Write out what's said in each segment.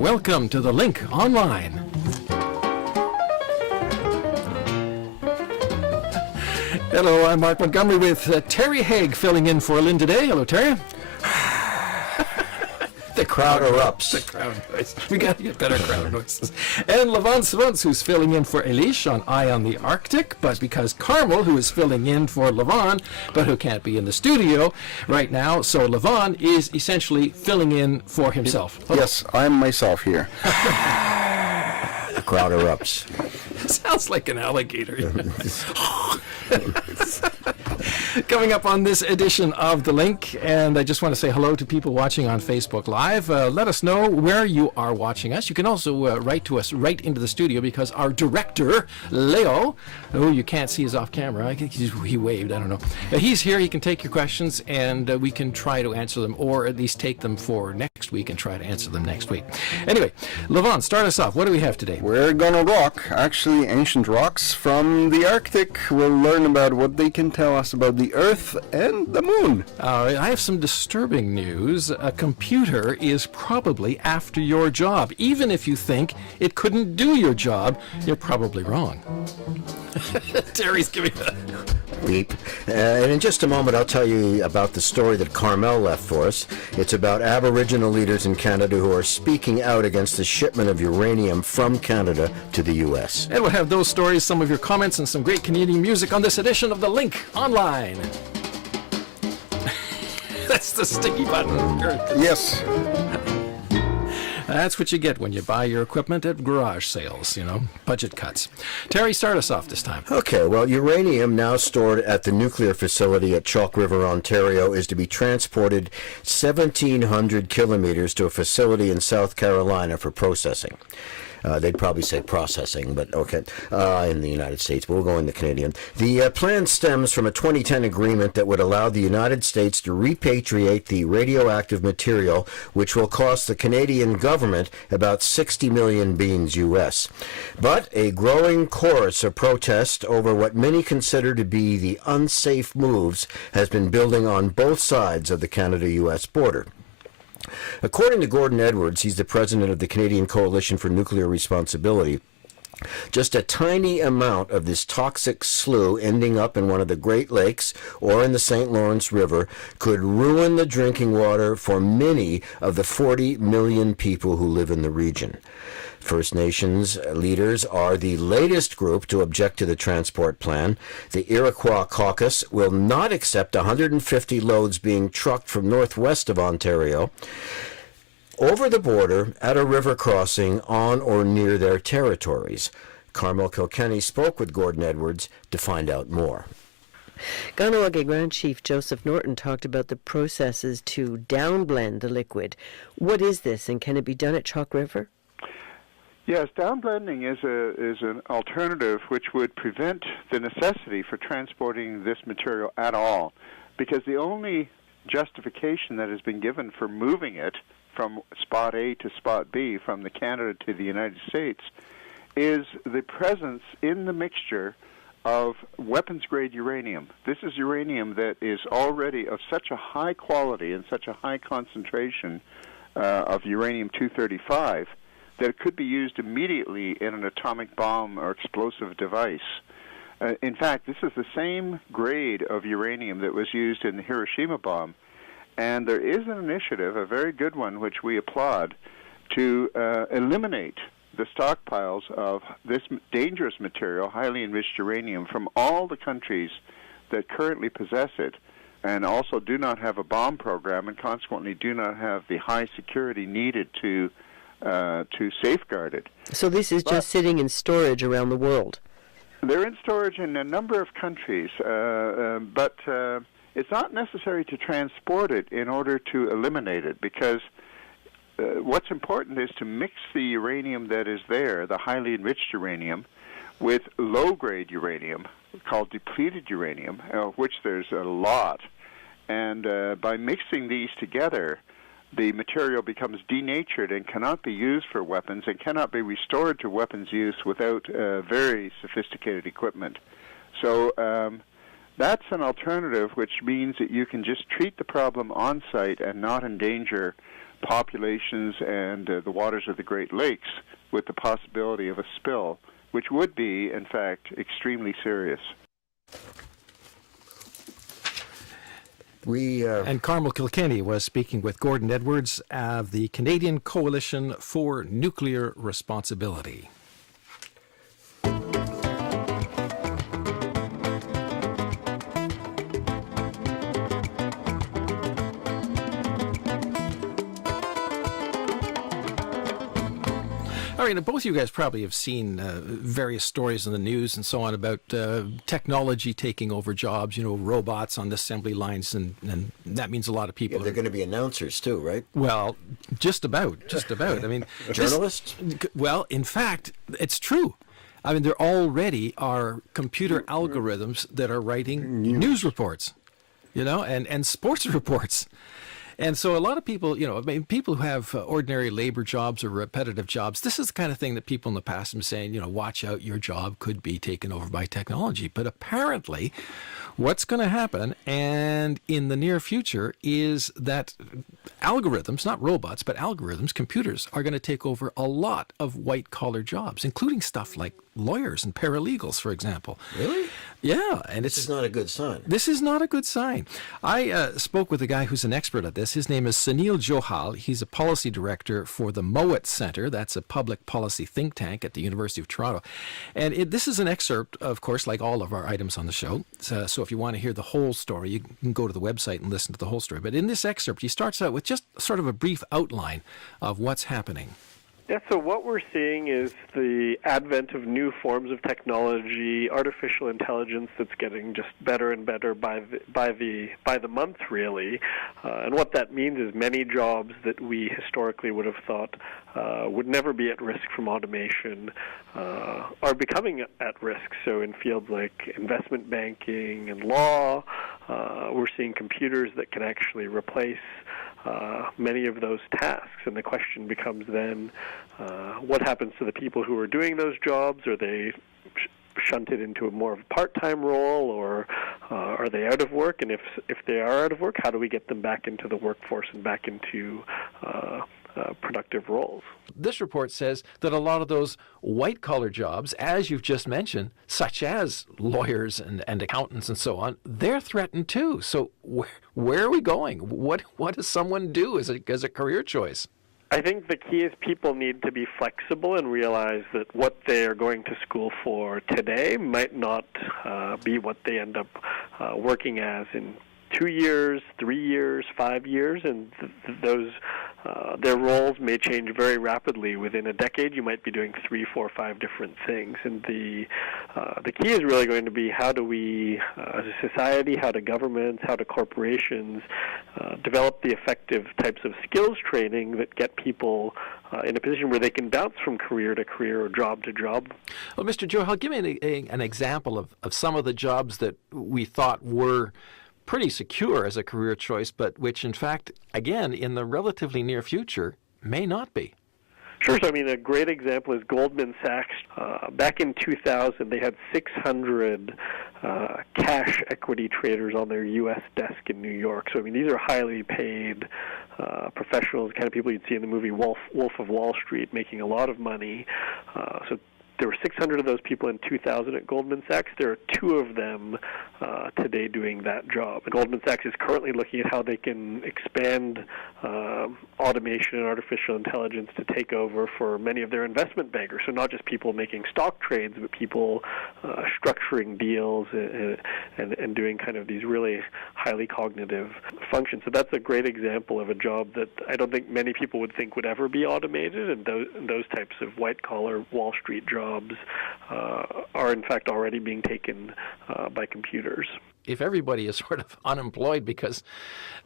Welcome to the Link Online. Hello, I'm Mark Montgomery with Terry Haig filling in for Lynn today. Hello, Terry. The crowd erupts. The crowd noise. We got to get better crowd noises. And Levon Svunts, who's filling in for Elish on Eye on the Arctic, but because Carmel, who is filling in for Levon, but who can't be in the studio right now, so Levon is essentially filling in for himself. Yes, I'm myself here. The crowd erupts. Sounds like an alligator. Coming up on this edition of The Link, and I just want to say hello to people watching on Facebook Live. Let us know where you are watching us. You can also write to us right into the studio because our director, Leo, who you can't see is off camera. I think he waved, I don't know. He's here. He can take your questions, and we can try to answer them, or at least take them for next week and try to answer them next week. Anyway, Levon, start us off. What do we have today? We're gonna rock, actually, ancient rocks from the Arctic. We'll learn about what they can tell us about the Earth and the Moon. I have some disturbing news. A computer is probably after your job. Even if you think it couldn't do your job, you're probably wrong. Terry's giving a Beep. And in just a moment, I'll tell you about the story that Carmel left for us. It's about Aboriginal leaders in Canada who are speaking out against the shipment of uranium from Canada to the U.S. And we'll have those stories, some of your comments, and some great Canadian music on this edition of The Link Online. That's the sticky button. Yes. That's what you get when you buy your equipment at garage sales, budget cuts. Terry, start us off this time. Okay, well, uranium now stored at the nuclear facility at Chalk River, Ontario, is to be transported 1,700 kilometers to a facility in South Carolina for processing. They'd probably say processing, but okay, in the United States, but we'll go in the Canadian. The plan stems from a 2010 agreement that would allow the United States to repatriate the radioactive material, which will cost the Canadian government about 60 million beans U.S. But a growing chorus of protest over what many consider to be the unsafe moves has been building on both sides of the Canada-U.S. border. According to Gordon Edwards, he's the president of the Canadian Coalition for Nuclear Responsibility, just a tiny amount of this toxic sludge ending up in one of the Great Lakes or in the St. Lawrence River could ruin the drinking water for many of the 40 million people who live in the region. First Nations leaders are the latest group to object to the transport plan. The Iroquois Caucus will not accept 150 loads being trucked from northwest of Ontario over the border at a river crossing on or near their territories. Carmel Kilkenny spoke with Gordon Edwards to find out more. Kahnawake Grand Chief Joseph Norton talked about the processes to downblend the liquid. What is this, and can it be done at Chalk River? Yes, downblending is an alternative which would prevent the necessity for transporting this material at all, because the only justification that has been given for moving it from spot A to spot B, from the Canada to the United States, is the presence in the mixture of weapons-grade uranium. This is uranium that is already of such a high quality and such a high concentration of uranium-235 that it could be used immediately in an atomic bomb or explosive device. In fact, this is the same grade of uranium that was used in the Hiroshima bomb. And there is an initiative, a very good one, which we applaud, to eliminate the stockpiles of this dangerous material, highly enriched uranium, from all the countries that currently possess it and also do not have a bomb program and consequently do not have the high security needed to safeguard it. So this is just sitting in storage around the world? They're in storage in a number of countries, but it's not necessary to transport it in order to eliminate it, because what's important is to mix the uranium that is there, the highly enriched uranium, with low-grade uranium, called depleted uranium, of which there's a lot. And by mixing these together, the material becomes denatured and cannot be used for weapons and cannot be restored to weapons use without very sophisticated equipment. So that's an alternative, which means that you can just treat the problem on site and not endanger populations and the waters of the Great Lakes with the possibility of a spill, which would be, in fact, extremely serious. And Carmel Kilkenny was speaking with Gordon Edwards of the Canadian Coalition for Nuclear Responsibility. All right, now both of you guys probably have seen various stories in the news and so on about technology taking over jobs, robots on the assembly lines, and that means a lot of people. Yeah, they're going to be announcers too, right? Well, just about. I mean, journalists? Well, in fact, it's true. I mean, there already are computer algorithms that are writing news reports, and sports reports. And so a lot of people, people who have ordinary labor jobs or repetitive jobs, this is the kind of thing that people in the past have been saying, watch out, your job could be taken over by technology. But apparently what's going to happen, and in the near future, is that algorithms, not robots, but algorithms, computers, are going to take over a lot of white-collar jobs, including stuff like lawyers and paralegals, for example. Really? Yeah. And this is not a good sign. This is not a good sign. I spoke with a guy who's an expert at this. His name is Sunil Johal. He's a policy director for the Mowat Center. That's a public policy think tank at the University of Toronto. And this is an excerpt, of course, like all of our items on the show. So if you want to hear the whole story, you can go to the website and listen to the whole story. But in this excerpt, he starts out with just sort of a brief outline of what's happening. Yeah, so what we're seeing is the advent of new forms of technology, artificial intelligence that's getting just better and better by the month, really. And what that means is many jobs that we historically would have thought would never be at risk from automation are becoming at risk. So in fields like investment banking and law, we're seeing computers that can actually replace many of those tasks, and the question becomes then, what happens to the people who are doing those jobs? Are they shunted into a more of a part-time role, or are they out of work? And if they are out of work, how do we get them back into the workforce and back into productive roles? This report says that a lot of those white-collar jobs, as you've just mentioned, such as lawyers and accountants and so on, they're threatened too. So where are we going? What does someone do as a career choice? I think the key is people need to be flexible and realize that what they are going to school for today might not be what they end up working as in 2 years, 3 years, 5 years, and those their roles may change very rapidly. Within a decade, you might be doing 3, 4, 5 different things. And the key is really going to be, how do we, as a society, how do governments, how do corporations develop the effective types of skills training that get people in a position where they can bounce from career to career or job to job. Well, Mr. Johal, give me an example of some of the jobs that we thought were pretty secure as a career choice, but which, in fact, again, in the relatively near future, may not be. Sure. So, I mean, a great example is Goldman Sachs. Back in 2000, they had 600 cash equity traders on their U.S. desk in New York. So, I mean, these are highly paid professionals, the kind of people you'd see in the movie Wolf of Wall Street, making a lot of money. So there were 600 of those people in 2000 at Goldman Sachs. There are 2 of them today doing that job. And Goldman Sachs is currently looking at how they can expand automation and artificial intelligence to take over for many of their investment bankers. So not just people making stock trades, but people structuring deals and doing kind of these really highly cognitive functions. So that's a great example of a job that I don't think many people would think would ever be automated, and those types of white-collar Wall Street jobs are in fact already being taken by computers. If everybody is sort of unemployed because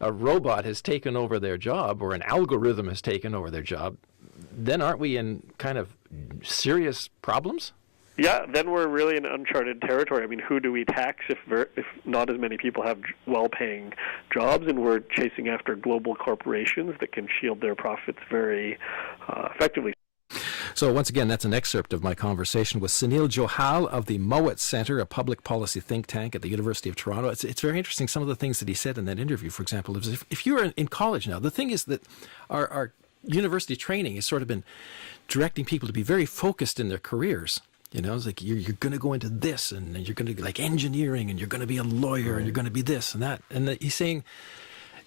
a robot has taken over their job or an algorithm has taken over their job, then aren't we in kind of serious problems? Yeah, then we're really in uncharted territory. I mean, who do we tax if not as many people have well-paying jobs, and we're chasing after global corporations that can shield their profits very effectively? So once again, that's an excerpt of my conversation with Sunil Johal of the Mowat Center, a public policy think tank at the University of Toronto. It's very interesting, some of the things that he said in that interview. For example, if you're in college now, the thing is that our university training has sort of been directing people to be very focused in their careers. You know, it's like you're going to go into this, and you're going to like engineering, and you're going to be a lawyer, and you're going to be this and that. And he's saying,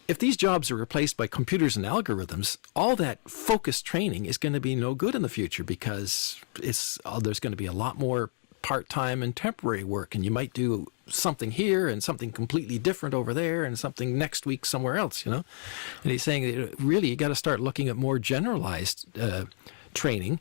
if these jobs are replaced by computers and algorithms, all that focused training is going to be no good in the future, because there's going to be a lot more part-time and temporary work, and you might do something here and something completely different over there and something next week somewhere else, you know. And he's saying that really you got to start looking at more generalized training.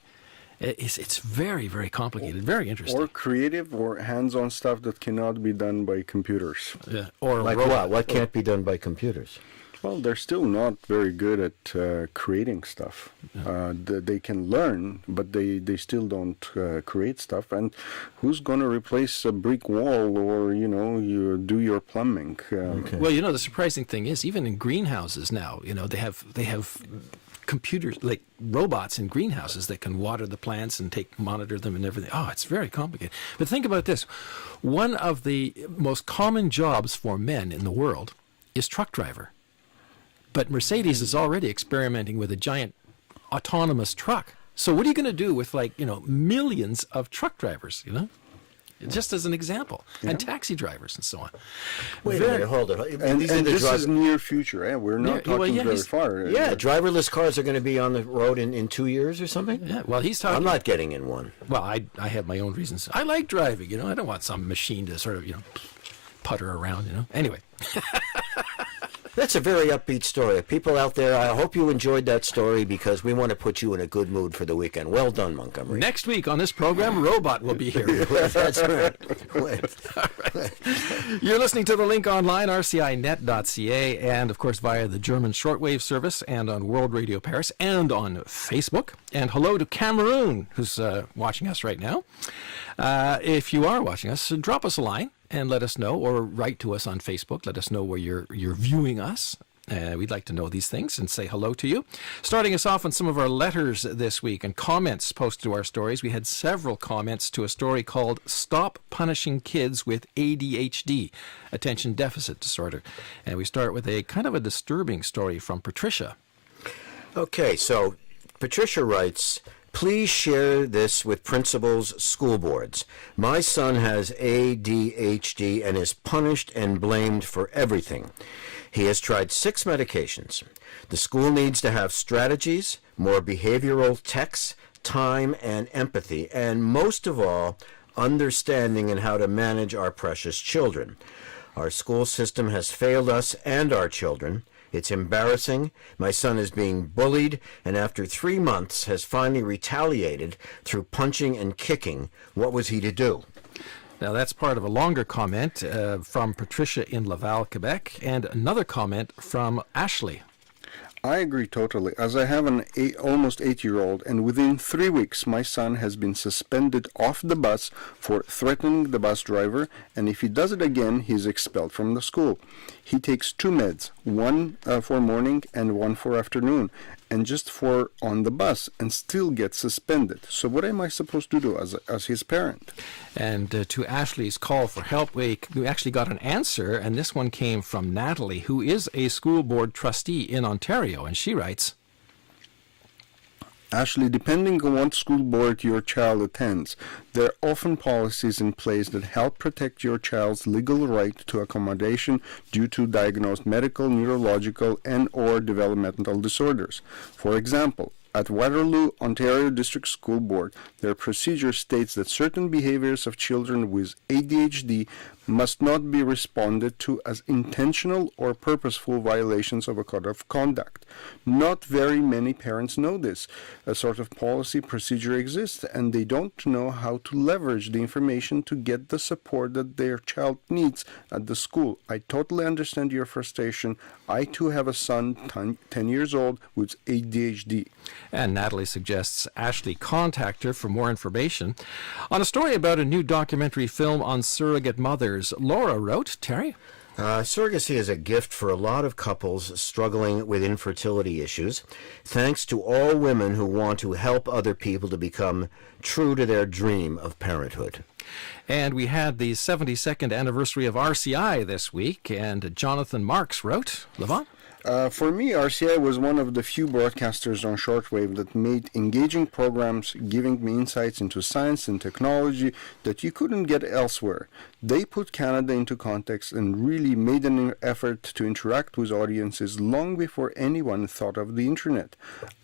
It's very, very complicated, very interesting. Or creative or hands-on stuff that cannot be done by computers. Yeah. Or Like robot. what can't be done by computers? Well, they're still not very good at creating stuff. They can learn, but they still don't create stuff. And who's going to replace a brick wall, or, you know, you do your plumbing? Okay. Well, you know, the surprising thing is, even in greenhouses now, you know, they have computers, like robots in greenhouses that can water the plants and monitor them and everything. Oh, it's very complicated. But think about this. One of the most common jobs for men in the world is truck driver. But Mercedes is already experimenting with a giant autonomous truck. So what are you going to do with, like, you know, millions of truck drivers, you know? Just as an example. And taxi drivers and so on. Wait a minute, hold it. And These are the this is near future. We're not talking very far. Yeah, driverless cars are going to be on the road in 2 years or something? Yeah, well, he's talking... I'm not getting in one. Well, I have my own reasons. I like driving, you know. I don't want some machine to sort of, you know, putter around, you know. Anyway. That's a very upbeat story. People out there, I hope you enjoyed that story, because we want to put you in a good mood for the weekend. Well done, Montgomery. Next week on this program, Robot will be here. That's right. All right. You're listening to The Link online, rcinet.ca, and, of course, via the German shortwave service, and on World Radio Paris, and on Facebook. And hello to Cameroon, who's watching us right now. If you are watching us, drop us a line and let us know, or write to us on Facebook. Let us know where you're viewing us. We'd like to know these things and say hello to you. Starting us off on some of our letters this week and comments posted to our stories. We had several comments to a story called Stop Punishing Kids with ADHD, Attention Deficit Disorder. And we start with a kind of a disturbing story from Patricia. Okay, so Patricia writes, please share this with principals, school boards. My son has ADHD and is punished and blamed for everything. He has tried 6 medications. The school needs to have strategies, more behavioral techs, time and empathy, and most of all, understanding in how to manage our precious children. Our school system has failed us and our children. It's embarrassing. My son is being bullied, and after 3 months has finally retaliated through punching and kicking. What was he to do? Now, that's part of a longer comment from Patricia in Laval, Quebec, and another comment from Ashley. I agree totally, as I have an almost 8-year-old, and within 3 weeks my son has been suspended off the bus for threatening the bus driver, and if he does it again, he's expelled from the school. He takes 2 meds, one for morning and one for afternoon, and just for on the bus, and still gets suspended. So what am I supposed to do as his parent? And to Ashley's call for help, we actually got an answer, and this one came from Natalie, who is a school board trustee in Ontario, and she writes, Ashley, depending on what school board your child attends, there are often policies in place that help protect your child's legal right to accommodation due to diagnosed medical, neurological, and/or developmental disorders. For example, at Waterloo, Ontario District School Board, their procedure states that certain behaviors of children with ADHD must not be responded to as intentional or purposeful violations of a code of conduct. Not very many parents know this. A sort of policy procedure exists, and they don't know how to leverage the information to get the support that their child needs at the school. I totally understand your frustration. I too have a son, 10 years old, with ADHD. And Natalie suggests Ashley contact her for more information. On a story about a new documentary film on surrogate mothers, Laura wrote, Terry? Surrogacy is a gift for a lot of couples struggling with infertility issues. Thanks to all women who want to help other people to become true to their dream of parenthood. And we had the 72nd anniversary of RCI this week, and Jonathan Marks wrote, Levon? For me, RCI was one of the few broadcasters on shortwave that made engaging programs giving me insights into science and technology that you couldn't get elsewhere. They put Canada into context and really made an effort to interact with audiences long before anyone thought of the internet.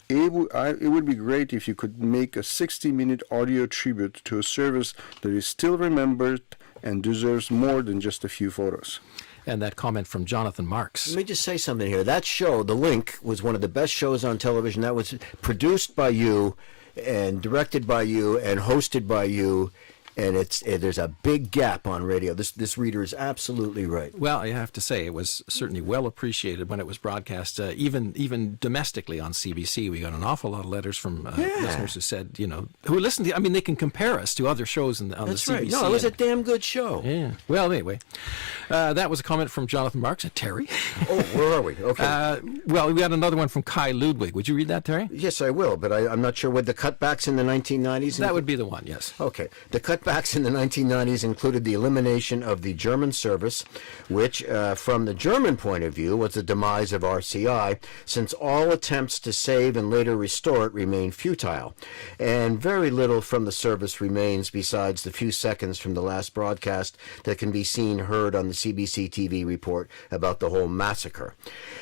It would be great if you could make a 60-minute audio tribute to a service that is still remembered and deserves more than just a few photos. And that comment from Jonathan Marks. Let me just say something here. That show, The Link, was one of the best shows on television. That was produced by you and directed by you and hosted by you. And there's a big gap on radio. This reader is absolutely right. Well, I have to say, it was certainly well appreciated when it was broadcast, even domestically on CBC. We got an awful lot of letters from listeners who said, who listened to, they can compare us to other shows on That's the CBC. right. No, it was a damn good show. Yeah. Well, anyway, that was a comment from Jonathan Marks and Terry. Oh, where are we? Okay. Well, we got another one from Kai Ludwig. Would you read that, Terry? Yes, I will, but I'm not sure with the cutbacks in the 1990s. That would be the one, yes. Okay. The cutbacks in the 1990s included the elimination of the German service, which, from the German point of view, was the demise of RCI, since all attempts to save and later restore it remain futile. And very little from the service remains besides the few seconds from the last broadcast that can be heard on the CBC TV report about the whole massacre.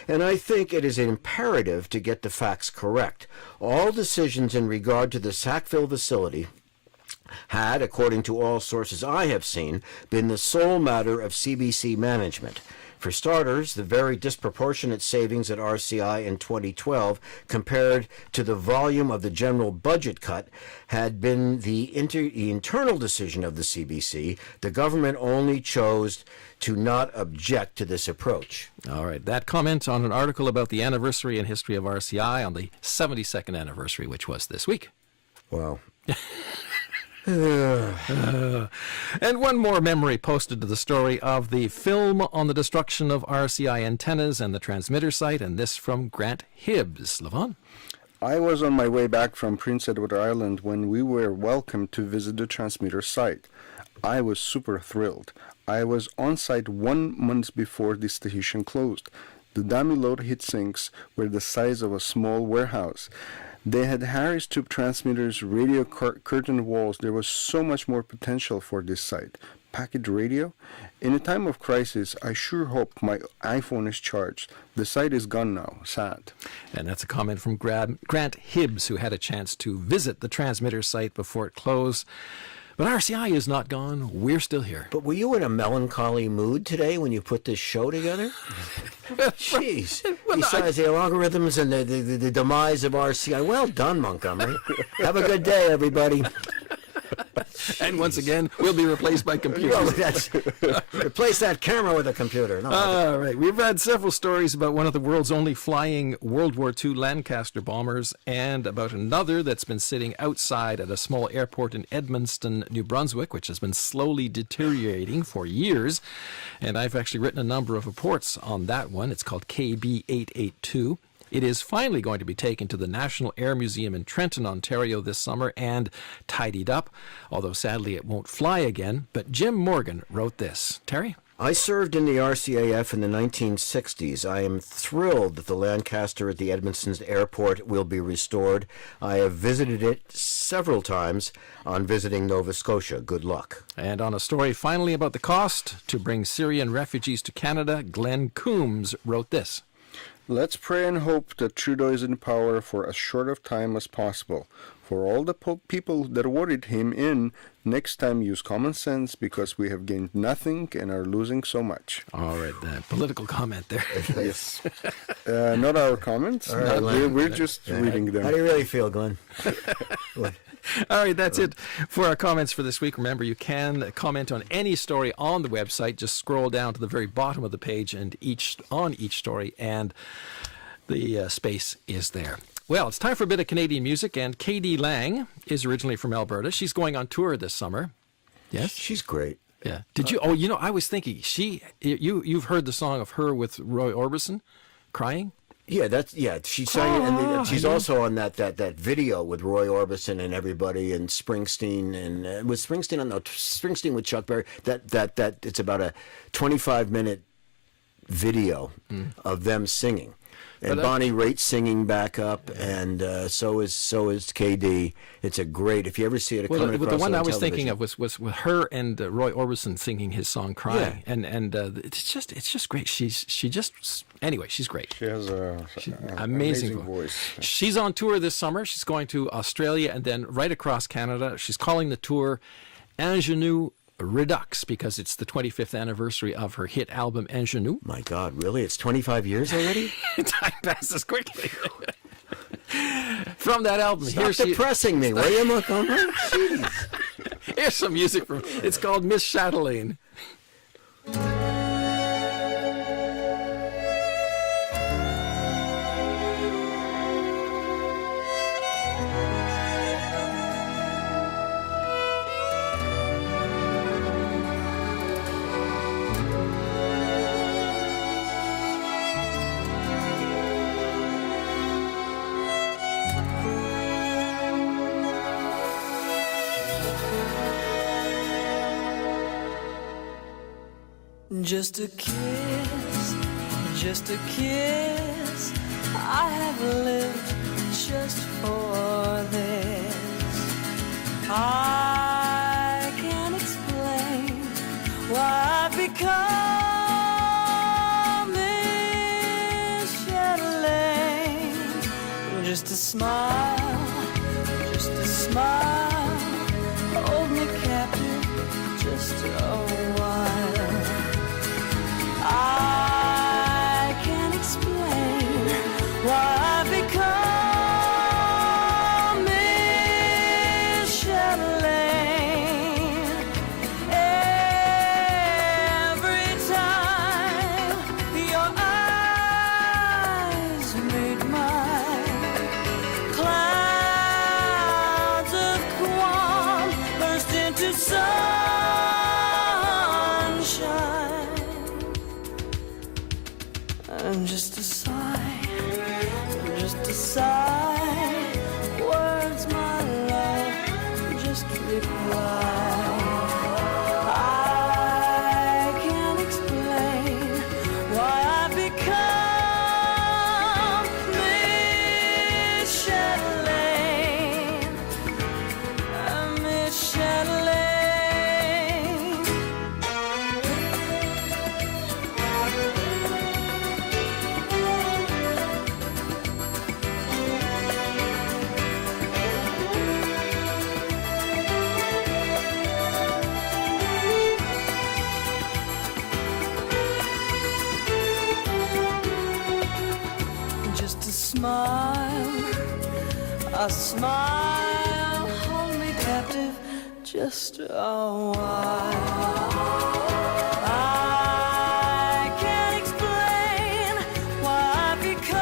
And I think it is imperative to get the facts correct. All decisions in regard to the Sackville facility had, according to all sources I have seen, been the sole matter of CBC management. For starters, the very disproportionate savings at RCI in 2012 compared to the volume of the general budget cut had been the internal decision of the CBC. The government only chose to not object to this approach. All right. That comment on an article about the anniversary and history of RCI on the 72nd anniversary, which was this week. Wow. And one more memory posted to the story of the film on the destruction of RCI antennas and the transmitter site, and this from Grant Hibbs. Levon? I was on my way back from Prince Edward Island when we were welcomed to visit the transmitter site. I was super thrilled. I was on site 1 month before the station closed. The dummy load heat sinks were the size of a small warehouse. They had Harris tube transmitters, radio curtain walls. There was so much more potential for this site. Packet radio? In a time of crisis, I sure hope my iPhone is charged. The site is gone now. Sad. And that's a comment from Grant Hibbs, who had a chance to visit the transmitter site before it closed. But RCI is not gone. We're still here. But were you in a melancholy mood today when you put this show together? Jeez. Besides the algorithms and the demise of RCI. Well done, Montgomery. Have a good day, everybody. And once again, we'll be replaced by computers. Replace that camera with a computer. No, all right. We've had several stories about one of the world's only flying World War II Lancaster bombers and about another that's been sitting outside at a small airport in Edmundston, New Brunswick, which has been slowly deteriorating for years. And I've actually written a number of reports on that one. It's called KB882. It is finally going to be taken to the National Air Museum in Trenton, Ontario this summer and tidied up, although sadly it won't fly again. But Jim Morgan wrote this. Terry? I served in the RCAF in the 1960s. I am thrilled that the Lancaster at the Edmundston Airport will be restored. I have visited it several times on visiting Nova Scotia. Good luck. And on a story finally about the cost to bring Syrian refugees to Canada, Glenn Coombs wrote this. Let's pray and hope that Trudeau is in power for as short of time as possible. For all the people that voted him in, next time use common sense because we have gained nothing and are losing so much. All right, that political comment there. Yes. Not our comments. Right, we're just reading them. How do you really feel, Glenn? All right, that's it for our comments for this week. Remember, you can comment on any story on the website. Just scroll down to the very bottom of the page and on each story, and the space is there. Well, it's time for a bit of Canadian music, and K.D. Lang is originally from Alberta. She's going on tour this summer. Yes? She's great. Yeah. Did you? Oh, you know, I was thinking you've heard the song of her with Roy Orbison, crying. Yeah, she sang, and she's also on that video with Roy Orbison and everybody, and Springsteen, and was Springsteen on the Springsteen with Chuck Berry. That it's about a 25-minute video of them singing, and Bonnie Raitt singing back up, and so is KD. It's a great. If you ever see it, the one I was thinking of was with her and Roy Orbison singing his song "Crying," and it's just great. Anyway, she's great. She has an amazing voice. She's on tour this summer. She's going to Australia and then right across Canada. She's calling the tour Ingenue Redux because it's the 25th anniversary of her hit album Ingenue. My God, really? It's 25 years already? Time passes quickly. From that album, Stop depressing me, will you, Montgomery? Jeez. Here's some music from. It's called Miss Chatelaine. Just a kiss, I have lived just for this. I can't explain why I've become Miss Chatelaine. Just a smile, hold me captive just a while. I can't explain why I've become Miss Chatelaine. Every time your eyes meet mine, clouds of calm burst into sunshine. And just a sigh, words my love just reply. I can't explain why I've become Miss Chatelaine, Miss Chatelaine. A smile, hold me captive just a while. I can't explain why I've become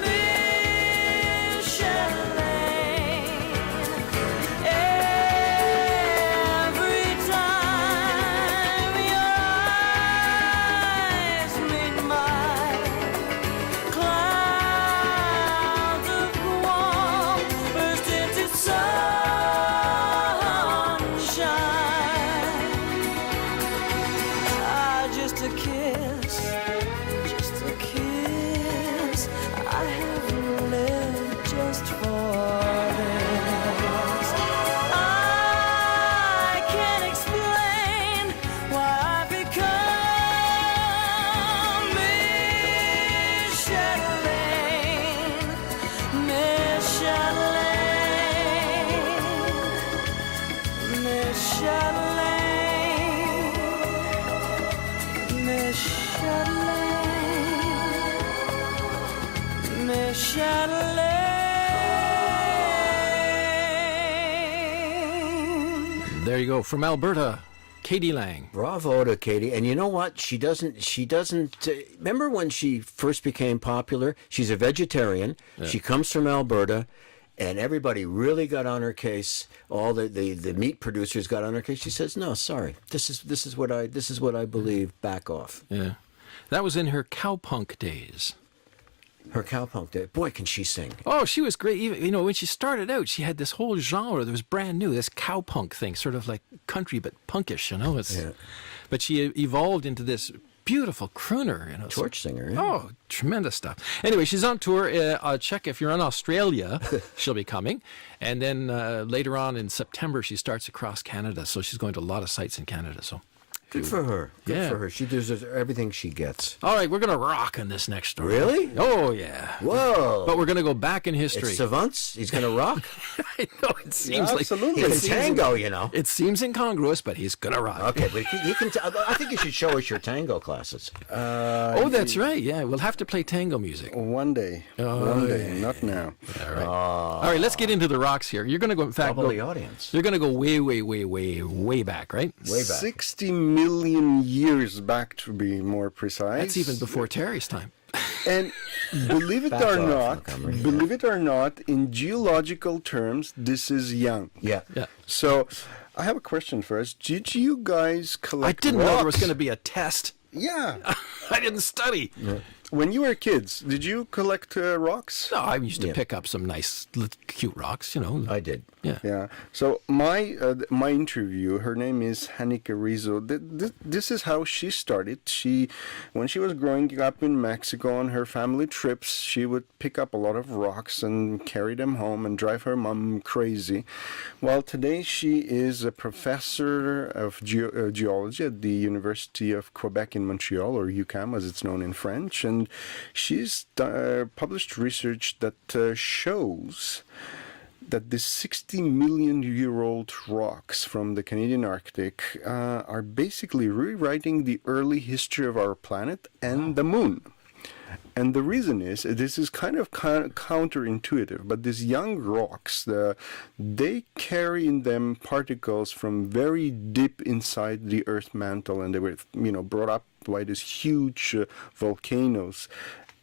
Miss Chatelaine. Every time your eyes meet mine, clouds of warmth burst into sunshine. Just a kiss, I have lived just for this. I can't explain why I've become Miss Chatelaine, Miss Chatelaine, Miss Chatelaine, Miss Chatelaine, Miss Chatelaine. There you go. From Alberta, Katie Lang. Bravo to Katie. And you know what? She doesn't, remember when she first became popular? She's a vegetarian. Yeah. She comes from Alberta. And everybody really got on her case. All the meat producers got on her case. She says, "No, sorry. This is what I believe. Back off." Yeah. That was in her cowpunk days. Her cowpunk day. Boy, can she sing. Oh, she was great. Even, when she started out, she had this whole genre that was brand new, this cowpunk thing, sort of like country but punkish, But she evolved into this beautiful crooner, Torch singer. Yeah. Oh, tremendous stuff. Anyway, she's on tour. Check if you're in Australia, she'll be coming. And then later on in September, she starts across Canada. So she's going to a lot of sites in Canada. So Good for her. Good Yeah. for her. She deserves everything she gets. all right, we're going to rock in this next story. Really? Oh, yeah. Whoa. But we're going to go back in history. It's Savants. He's going to rock. I know, it seems like absolutely. He can it seems- tango, It seems incongruous, but he's going to rock. Okay, but he can. I think you should show us your tango classes. Oh, that's right. Yeah, we'll have to play tango music. One day. One day. Not now. All right. All right, let's get into the rocks here. You're going to go, in fact, Trouble the audience. you're going to go way, way, way, way, way back, right? Way back. 60 million years back, to be more precise. That's even before Terry's time. And believe it Back or off, not, Montgomery. believe it or not, in geological terms, this is young. Yeah. Yeah. So, I have a question first. Did you guys I collect didn't know there was rocks? going to be a test. Yeah. I didn't study. When you were kids, did you collect rocks? No, I used to Yeah. pick up some nice, cute rocks, I did. Yeah. Yeah. So my interview, her name is Hanika Rizzo. This is how she started. When she was growing up in Mexico on her family trips, she would pick up a lot of rocks and carry them home and drive her mom crazy. Well, today she is a professor of geology at the University of Quebec in Montreal, or UQAM as it's known in French, and she's published research that shows that the 60 million year old rocks from the Canadian Arctic are basically rewriting the early history of our planet and the moon. And the reason is, this is kind of counterintuitive, but these young rocks, they carry in them particles from very deep inside the Earth mantle, and they were, brought up by these huge volcanoes.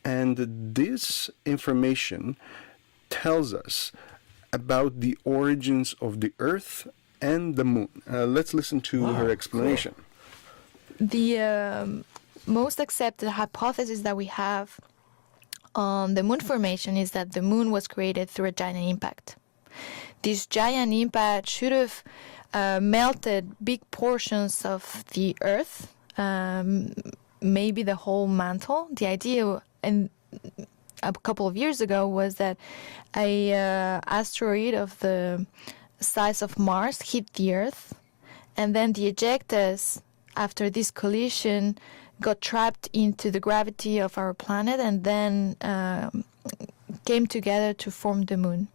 And this information tells us about the origins of the Earth and the moon. Let's listen to her explanation. The most accepted hypothesis that we have on the moon formation is that the moon was created through a giant impact. This giant impact should have melted big portions of the Earth, maybe the whole mantle. The idea a couple of years ago was that a asteroid of the size of Mars hit the Earth, and then the ejectas, after this collision, got trapped into the gravity of our planet and then came together to form the moon.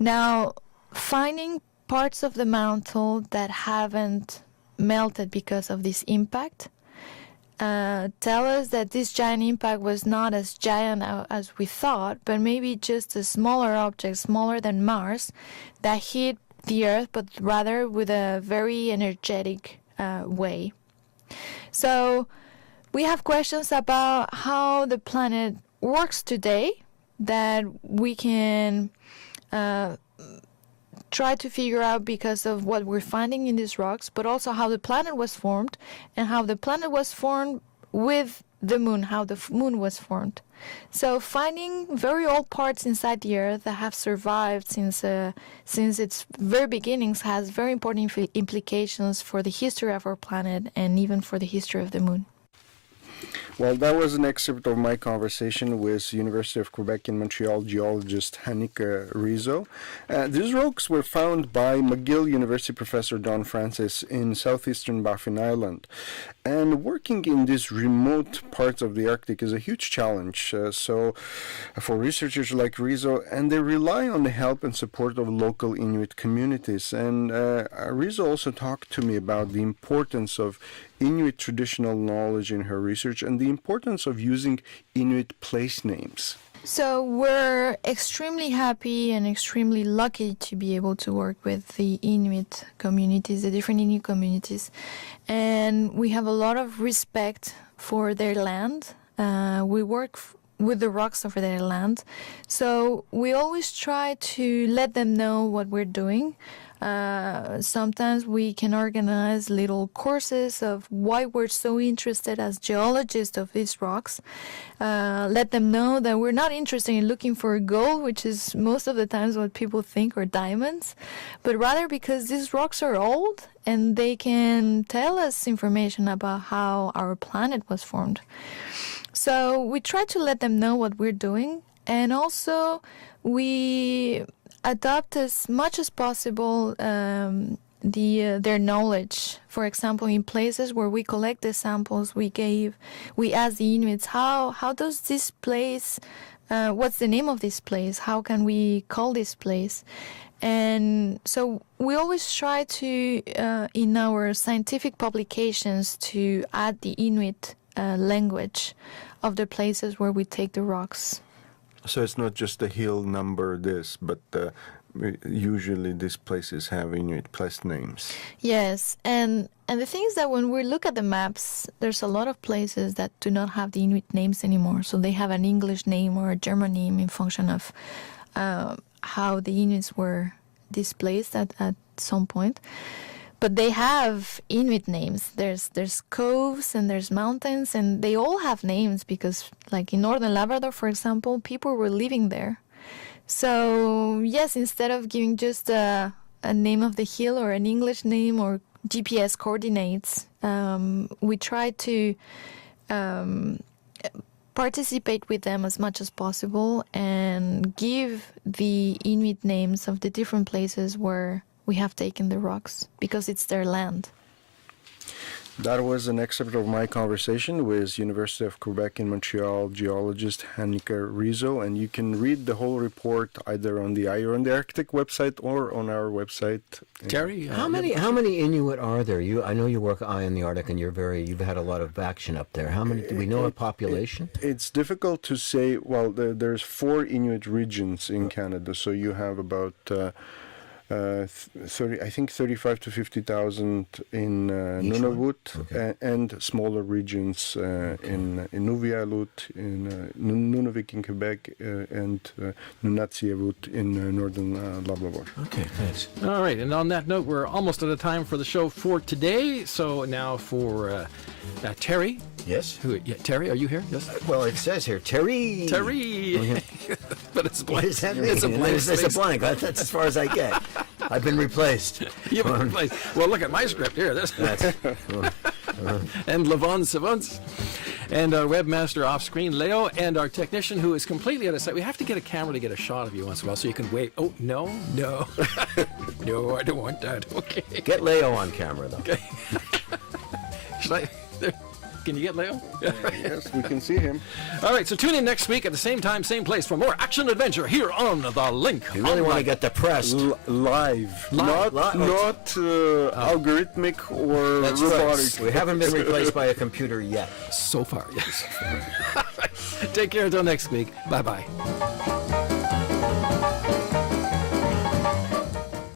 Now, finding parts of the mantle that haven't melted because of this impact tell us that this giant impact was not as giant as we thought, but maybe just a smaller object, smaller than Mars, that hit the Earth, but rather with a very energetic way. So we have questions about how the planet works today that we can try to figure out because of what we're finding in these rocks, but also how the planet was formed and how the planet was formed with the moon, how the moon was formed. So finding very old parts inside the Earth that have survived since its very beginnings has very important implications for the history of our planet and even for the history of the moon. Well, that was an excerpt of my conversation with University of Quebec in Montreal geologist Hanika Rizzo. These rocks were found by McGill University professor Don Francis in southeastern Baffin Island. And working in these remote parts of the Arctic is a huge challenge. So for researchers like Rizzo, and they rely on the help and support of local Inuit communities. And Rizzo also talked to me about the importance of Inuit traditional knowledge in her research and the importance of using Inuit place names. So we're extremely happy and extremely lucky to be able to work with the Inuit communities, the different Inuit communities. And we have a lot of respect for their land. We work with the rocks over their land. So we always try to let them know what we're doing. Sometimes we can organize little courses of why we're so interested as geologists of these rocks. Let them know that we're not interested in looking for gold, which is most of the times what people think, or diamonds, but rather because these rocks are old and they can tell us information about how our planet was formed. So we try to let them know what we're doing, and also we adopt as much as possible their knowledge. For example, in places where we collect the samples, we ask the Inuits, how does this place, what's the name of this place? How can we call this place? And so we always try to, in our scientific publications, to add the Inuit language of the places where we take the rocks. So it's not just the hill number this, but usually these places have Inuit place names. Yes, and the thing is that when we look at the maps, there's a lot of places that do not have the Inuit names anymore. So they have an English name or a German name in function of how the Inuits were displaced at some point. But they have Inuit names. There's coves and there's mountains, and they all have names because, like in northern Labrador, for example, people were living there. So yes, instead of giving just a name of the hill or an English name or GPS coordinates, we try to participate with them as much as possible and give the Inuit names of the different places where we have taken the rocks, because it's their land. That was an excerpt of my conversation with University of Quebec in Montreal geologist Hannika Rizzo, and you can read the whole report either on the Eye on the Arctic website or on our website. Terry, How many Inuit are there? I know you work Eye on the Arctic, and you've had a lot of action up there. How many? Do we know a population? It's difficult to say. Well, there's 4 Inuit regions in Canada, so you have about 35 to 50,000 in Nunavut, and smaller regions in Nunavut, in Nunavik in Quebec, and Nunatsiavut in northern Labrador. Okay, thanks. All right, and on that note, we're almost out of time for the show for today. So now for Terry. Yes? Terry, are you here? Yes. Well, it says here, Terry. Terry! But it's blank. What does that mean? It's a blank It's a space. blank. That's as far as I get. I've been replaced. You've been replaced. Well, look at my script here. This and Levon Savants, and our webmaster off screen, Leo, and our technician who is completely out of sight. We have to get a camera to get a shot of you once in a while so you can wave. Oh, no. No, I don't want that. Okay. Get Leo on camera, though. Okay. Should I? Can you get Leo? Yes, we can see him. All right, so tune in next week at the same time, same place for more action adventure here on The Link. You really want to get depressed. Live. Not algorithmic or That's robotic. right. We haven't been replaced by a computer yet. So far, yes. Take care until next week. Bye-bye.